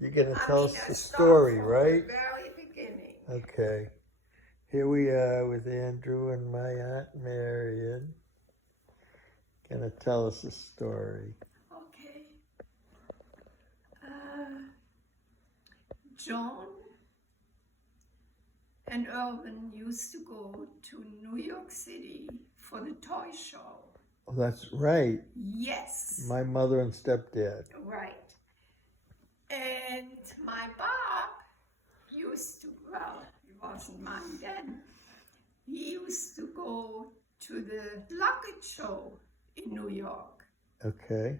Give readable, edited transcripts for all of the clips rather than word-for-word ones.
You're going to tell us the story, right? The very beginning. Okay. Here we are with Andrew and my Aunt Marion. Going to tell us the story. Okay. John and Erwin used to go to New York City for the toy show. Oh, that's right. Yes. My mother and stepdad. Right. And my Bob used to, well, he wasn't mine then, he used to go to the luggage show in New York. Okay.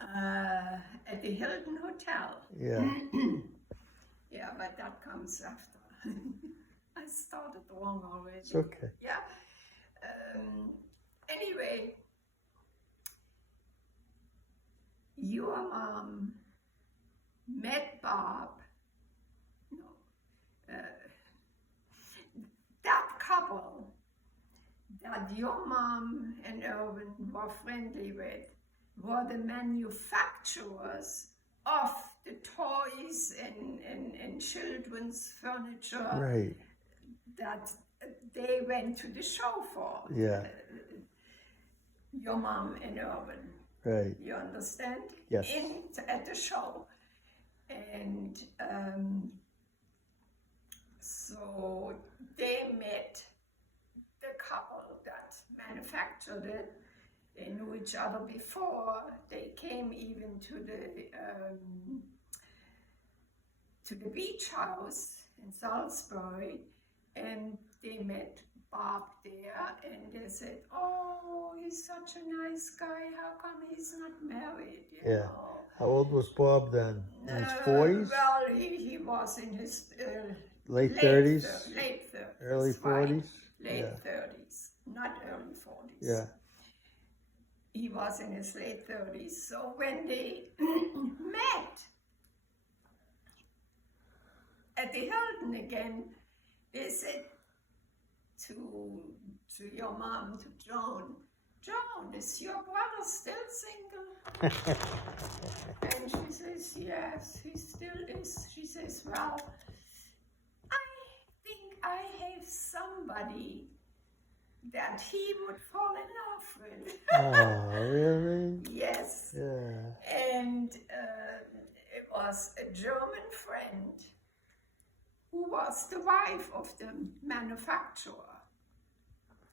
At the Hilton Hotel. Yeah. Yeah, but that comes after. I started wrong already. It's okay. Yeah. Anyway, your mom met Bob. No. That couple that your mom and Erwin were friendly with were the manufacturers of the toys and children's furniture Right. that they went to the show for. Yeah. Your mom and Erwin. Right. You understand? Yes. At the show. And so they met the couple that manufactured it. They knew each other before. They came even to the beach house in Salisbury, and they met Bob there, and they said, "Oh, he's such a nice guy. How come he's not married?" You know? How old was Bob then? In his 40s? Well, he was in his late 30s? Late 30s. Early 40s? Late 30s, not early 40s. Yeah. He was in his late 30s. So when they met at the Hilton again, they said to your mom, to Joan, "Joan, is your brother still single?" And she says, "Yes, he still is." She says, "Well, I think I have somebody that he would fall in love with." Oh, really? Yes. Yeah. And it was a German friend who was the wife of the manufacturer.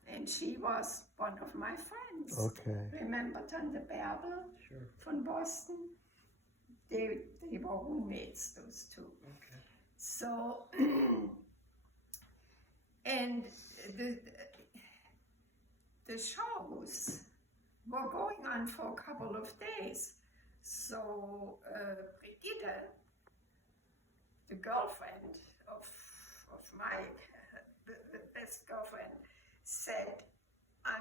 And she was one of my friends. Okay. Remember Tante Bärbel from Boston? They were roommates, those two. Okay. So, and the shows were going on for a couple of days. So Brigitte, the girlfriend of my the best girlfriend, said, I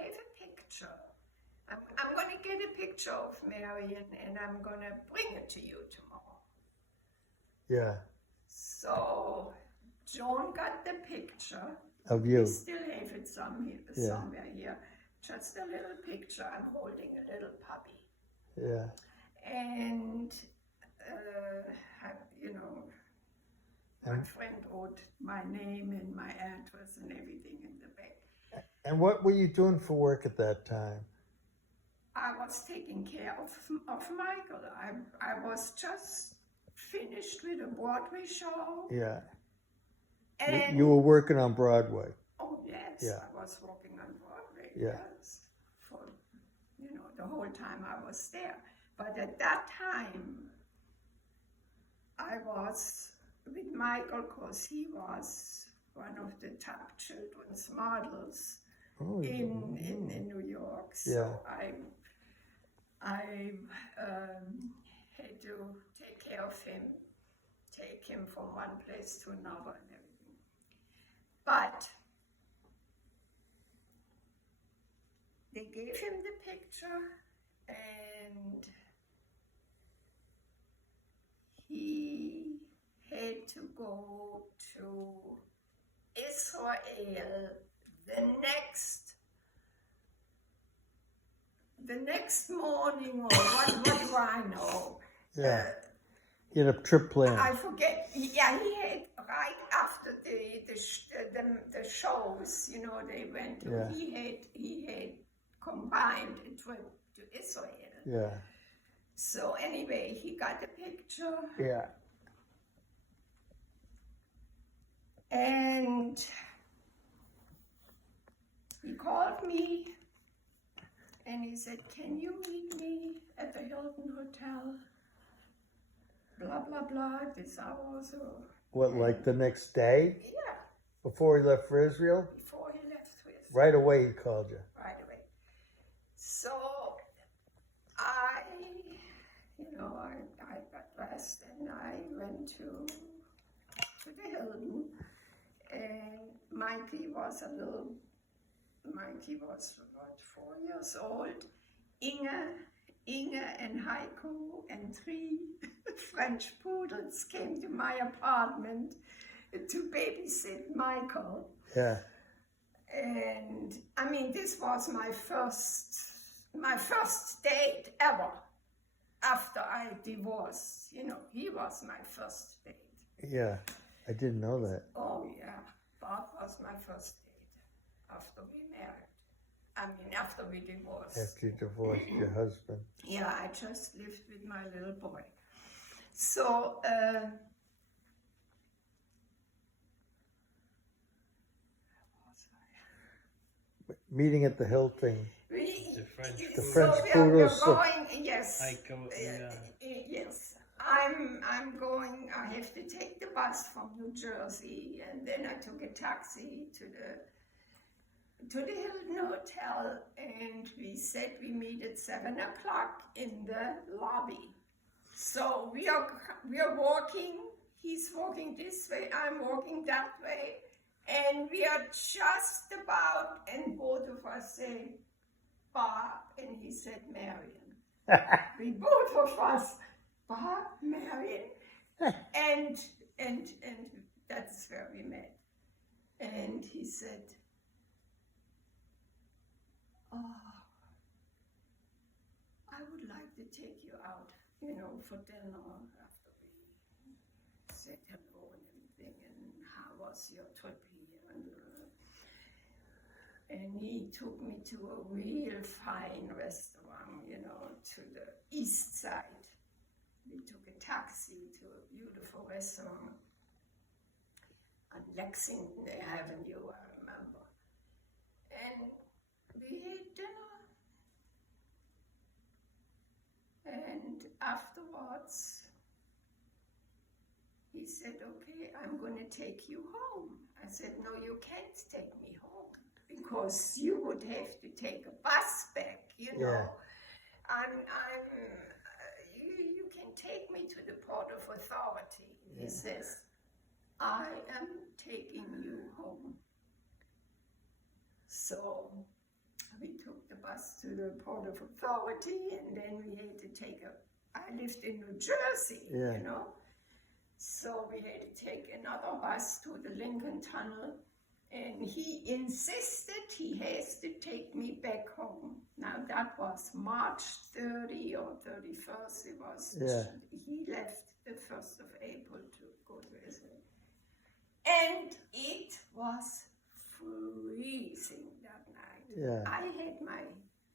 have a picture. I'm gonna get a picture of Marion and I'm gonna bring it to you tomorrow. Yeah. So Joan got the picture. Of you. We still have it somewhere here. Just a little picture. I'm holding a little puppy. Yeah. And my friend wrote my name and my address and everything in the back. And what were you doing for work at that time? I was taking care of Michael. I was just finished with a Broadway show. Yeah. And you were working on Broadway. Oh yes, Yeah. I was working on Broadway. Yeah. Yes, for the whole time I was there. But at that time, I was with Michael because he was one of the top children's models in New York. So Yeah. I had to take care of him, take him from one place to another and everything. But they gave him the picture and he had to go to Israel the next morning, or what do I know? Yeah. You had a trip planned. I forget. Yeah, he had right after the shows. You know, they went. Yeah. He had combined a trip to Israel. Yeah. So anyway, he got a picture, Yeah. and he called me, and he said, "Can you meet me at the Hilton Hotel? Blah blah blah. This hour or so." What, like the next day Yeah, before he left for Israel? before he left with. Right away he called you. Right away. So I got dressed and I went to the Hilton, and Mikey was about 4 years old. Inge and Heiko and 3 French poodles came to my apartment to babysit Michael. Yeah. And I mean, this was my first date ever after I divorced. You know, he was my first date. Yeah. I didn't know that. Oh yeah, Bob was my first date after we married. I mean, after we divorced. After you divorced your husband. Yeah, I just lived with my little boy. So, Meeting at the Hilton. The French The food. French so food we're also. going, yes. Heiko, Yes, I'm going. I have to take the bus from New Jersey, and then I took a taxi to the Hilton Hotel, and we said we meet at 7 o'clock in the lobby. So we are walking. He's walking this way. I'm walking that way, and we are just about. And both of us say, "Bob," and he said, "Marion." We both of us, "Bob, Marion," and that's where we met. And he said, "Oh, I would like to take you out, you know, for dinner after we said hello and everything. And how was your trip here?" And he took me to a real fine restaurant, you know, to the east side. We took a taxi to a beautiful restaurant on Lexington Avenue, I remember. And we had dinner. And afterwards, he said, "Okay, I'm going to take you home." I said, "No, you can't take me home, because you would have to take a bus back, you know. You can take me to the Port of Authority." He says, "I am taking you home." So we took the bus to the Port of Authority, and then we had to I lived in New Jersey, you know. So we had to take another bus to the Lincoln Tunnel. And he insisted he has to take me back home. Now that was March 30 or 31st. It was. He left the 1st of April to go to Israel. And it was freezing that night. Yeah. I had my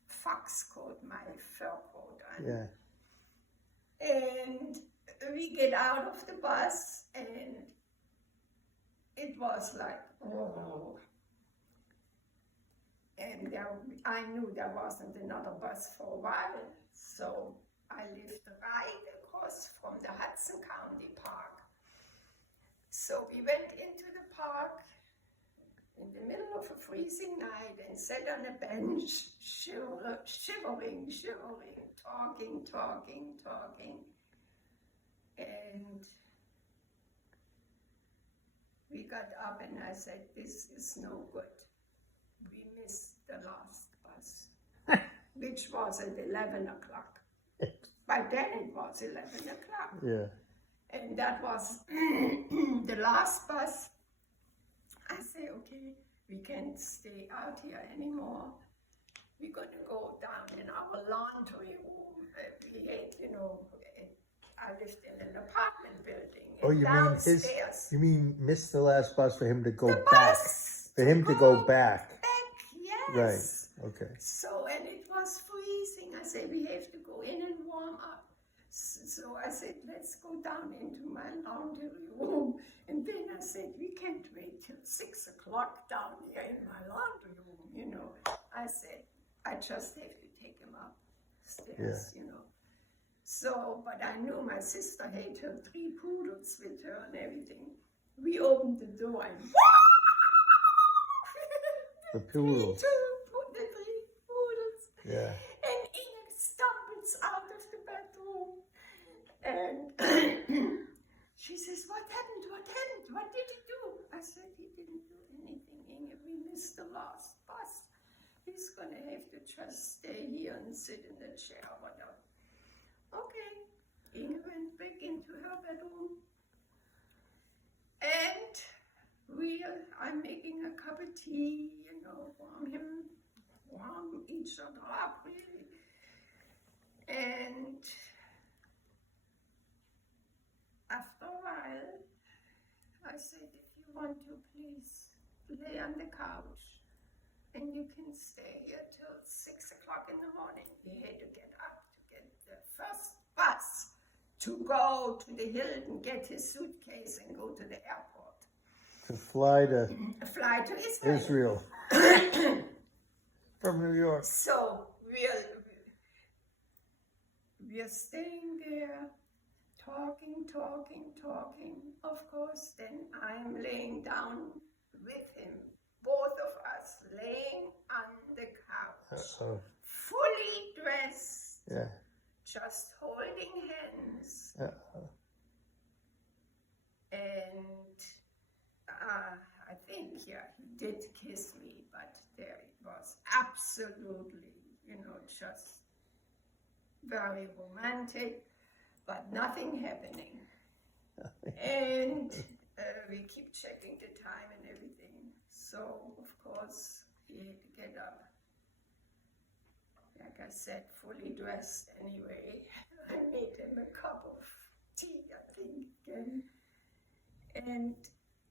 fox coat, my fur coat on. Yeah. And we get out of the bus, and it was like, oh. And I knew there wasn't another bus for a while, so I lived right across from the Hudson County Park. So we went into the park in the middle of a freezing night and sat on a bench, shivering, talking. And we got up, and I said, "This is no good. We missed the last bus," which was at 11 o'clock. By then it was 11 o'clock. Yeah. And that was the last bus. I say, "Okay, we can't stay out here anymore. We're going to go down in our laundry room." We had, you know, I lived in an apartment. Oh, you mean his? downstairs. You mean miss the last bus for him to go The back? bus For him to go back. yes. Right. Okay. So, and it was freezing. I said, we have to go in and warm up. So I said, let's go down into my laundry room. And then I said, we can't wait till 6 o'clock down here in my laundry room, you know. I said, I just have to take him upstairs, you know. So, but I knew my sister had her 3 poodles with her and everything. We opened the door and The poodles. the 3 poodles. Yeah. And Inge stumbles out of the bedroom. And she says, what happened? What happened? What did he do? I said, he didn't do anything, Inge. We missed the last bus. He's going to have to just stay here and sit in the chair or whatever. Okay. Inge went back into her bedroom. And I'm making a cup of tea, you know, warm each other up, really. And after a while, I said, if you want to, please lay on the couch and you can stay here till 6 o'clock in the morning. He had to get up to get the first bus to go to the Hilton, get his suitcase and go to the airport. To fly to Israel. From New York. So we're staying there, talking. Of course, then I'm laying down with him. Both of us laying on the couch, fully dressed, just holding hands. And I think, he did kiss me, but there it was absolutely, you know, just very romantic, but nothing happening. And we keep checking the time and everything. So, of course, he had to get up. Like I said, fully dressed anyway. I made him a cup of tea, I think, again. And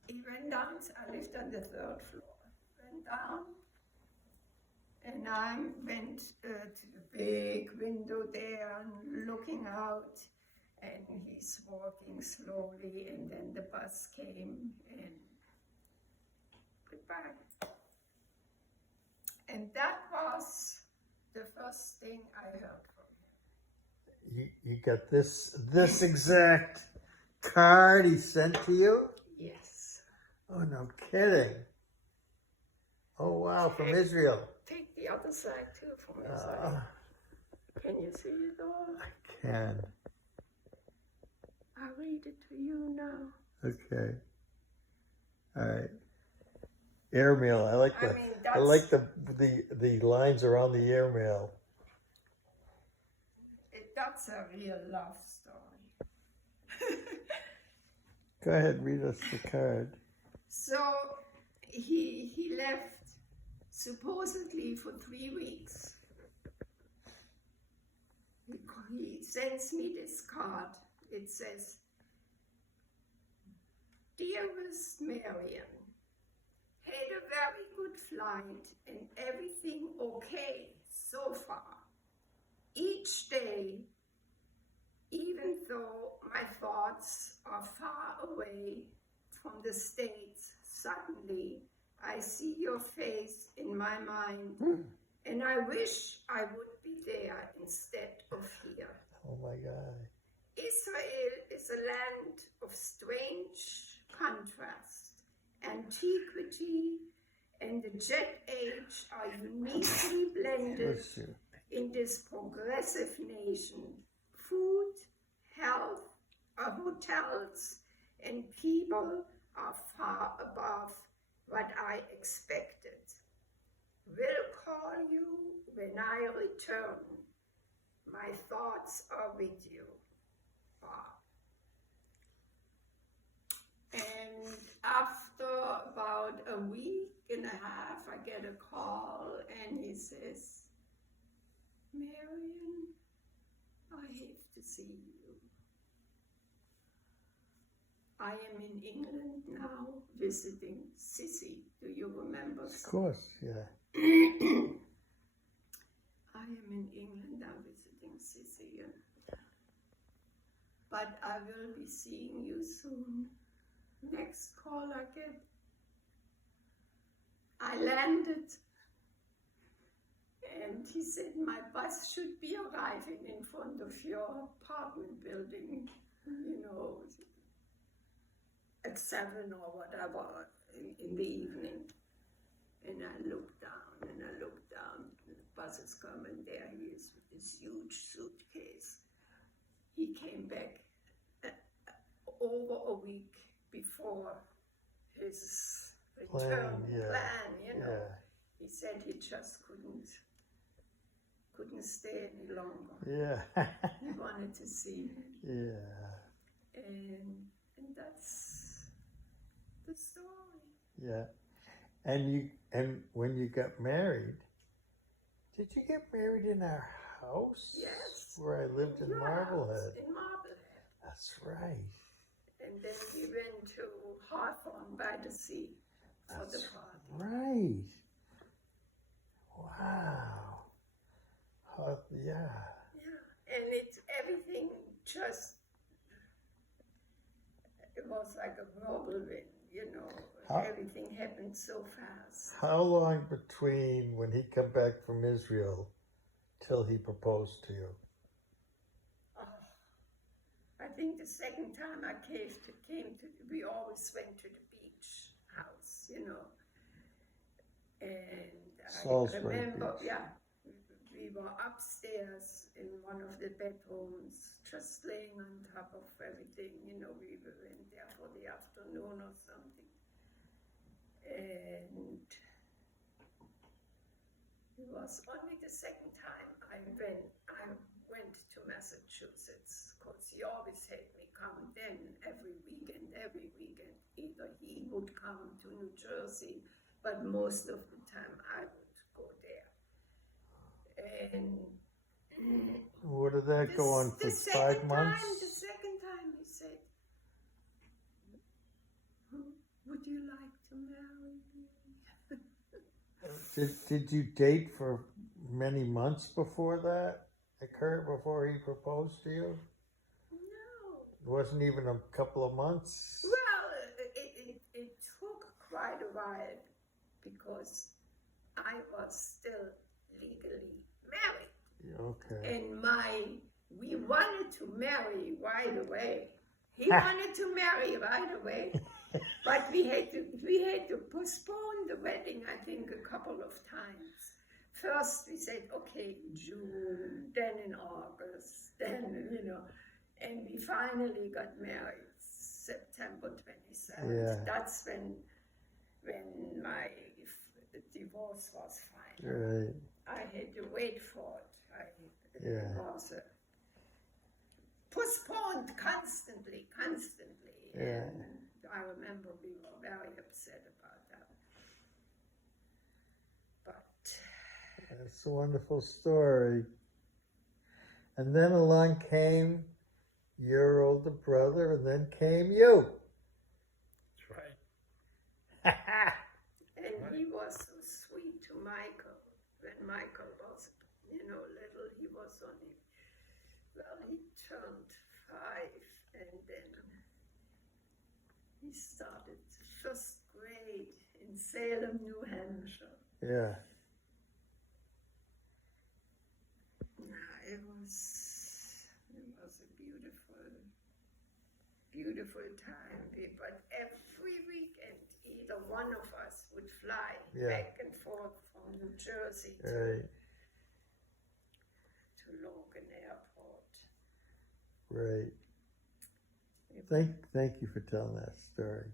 he went down, I lived on the 3rd floor, went down, and I went to the big window there and looking out, and he's walking slowly, and then the bus came, and goodbye. And that was the first thing I heard from him. You got this exact card he sent to you? Yes. Oh, no kidding. Oh, wow, from Israel. Take the other side too from Israel. Can you see it all? I can. I'll read it to you now. Okay. All right. Airmail. I like the. I mean, I like the lines around the airmail. That's a real love story. Go ahead, read us the card. So he left supposedly for 3 weeks. He sends me this card. It says, "Dearest Marion, had a very good flight and everything okay so far. Each day, even though my thoughts are far away from the States, suddenly I see your face in my mind, and I wish I would be there instead of here. Oh my God. Israel is a land of strange contrast. Antiquity and the Jet Age are uniquely blended in this progressive nation. Food, health, hotels, and people are far above what I expected. Will call you when I return. My thoughts are with you. Bob." And after about a week and a half, I get a call and he says, "Marion, I have to see you." I am in England now visiting Sissy. Do you remember? Of course, yeah. I am in England now visiting Sissy. But I will be seeing you soon. Next call I get. I landed. And he said, my bus should be arriving in front of your apartment building, you know, at 7 or whatever in the evening. And I looked down and I looked down. The bus is coming. There he is with this huge suitcase. He came back over a week before his return plan, you know. Yeah. He said he just couldn't stay any longer. Yeah. He wanted to see him. Yeah. And that's the story. Yeah. And when you got married, did you get married in our house? Yes. Where I lived in Your Marblehead. house in Marblehead. That's right. And then we went to Hawthorne by the sea for the party. Right. Wow. Yeah. Yeah. And everything just, it was like a whirlwind, you know. Everything happened so fast. How long between when he come back from Israel till he proposed to you? I think the second time I we always went to the beach house, you know. And I remember, we were upstairs in one of the bedrooms, just laying on top of everything, you know. We went there for the afternoon or something. And it was only the second time I went to Massachusetts, because he always had me come then every weekend. Either he would come to New Jersey, but most of the time I would go there. And what did that go on for 5 months? The second time he said, would you like to marry me? Did you date for many months before that occurred, before he proposed to you? No. It wasn't even a couple of months? Well, it took quite a while because I was still legally married. Okay. And we wanted to marry right away. He wanted to marry right away. But we had to postpone the wedding, I think, a couple of times. First we said, okay, June, then in August, then, you know, and we finally got married September 27th. Yeah. That's when my divorce was final. Right. I had to wait for it. It was postponed constantly. Yeah. And I remember we were very upset about that. But that's a wonderful story. And then along came your older brother, and then came you. That's right. And he was so sweet to Michael. When Michael was, you know, little, he was only, well, he turned 5, and then he started first grade in Salem, New Hampshire. Yeah. It was a beautiful time. But every weekend, either one of us would fly back and forth from New Jersey to Logan Airport. Right. Thank you for telling that story.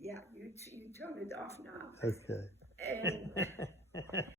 Yeah, you turn it off now. Okay. And